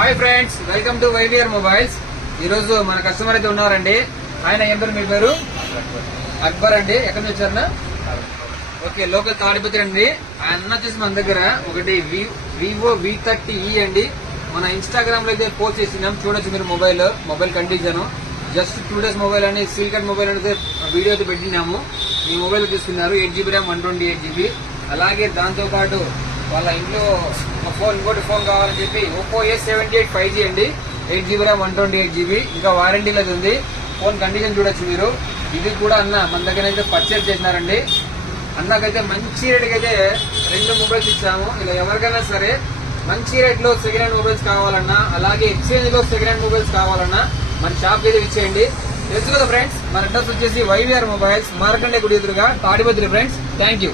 Hi friends welcome to YVR mobiles ఈరోజు మన customer అయితే ఉన్నారండి. ఆయన ఏం పేరు? మీ పేరు? అక్బర్ అండి. ఎక్కడి నుంచి వచ్చారన్నా ఓకే లోకల్ తాడిపత్రి అండి. ఆయన అన్న వచ్చేసి మన దగ్గర ఒకటి Vivo V thirty e e అండి. మన ఇన్స్టాగ్రామ్లో అయితే పోస్ట్ చేసినాం. చూడొచ్చు మీరు mobile mobile condition just two days mobile అని సీల్ కట్ మొబైల్ అనేది వీడియో అయితే పెట్టినాము. ఈ మొబైల్ తీసుకున్నారు. Eight GB RAM one twenty eight GB అలాగే దాంతోపాటు వాళ్ళ ఇంట్లో ఒక ఫోన్ ఇంకోటి ఫోన్ కావాలని చెప్పి Oppo A seventy eight five G అండి. Eight GB RAM one twenty eight GB. ఇంకా వారంటీలో ఉంది. ఫోన్ కండిషన్ చూడొచ్చు మీరు. ఇది కూడా అన్న మన దగ్గర అయితే పర్చేజ్ చేసినారండి. అన్నకైతే మంచి రేట్కి అయితే రెండు మొబైల్స్ ఇచ్చాము. ఇలా ఎవరికైనా సరే మంచి రేట్లో సెకండ్ హ్యాండ్ మొబైల్స్ కావాలన్నా అలాగే ఎక్స్చేంజ్లో సెకండ్ హ్యాండ్ మొబైల్స్ కావాలన్నా మన షాప్ అయితే ఇచ్చేయండి. తెలుసు కదా ఫ్రెండ్స్ మన అడ్రస్ వచ్చేసి వైవిఆర్ మొబైల్స్ మార్కండే గుడి ఎదురుగా తాడిపత్రి ఫ్రెండ్స్ థ్యాంక్ యూ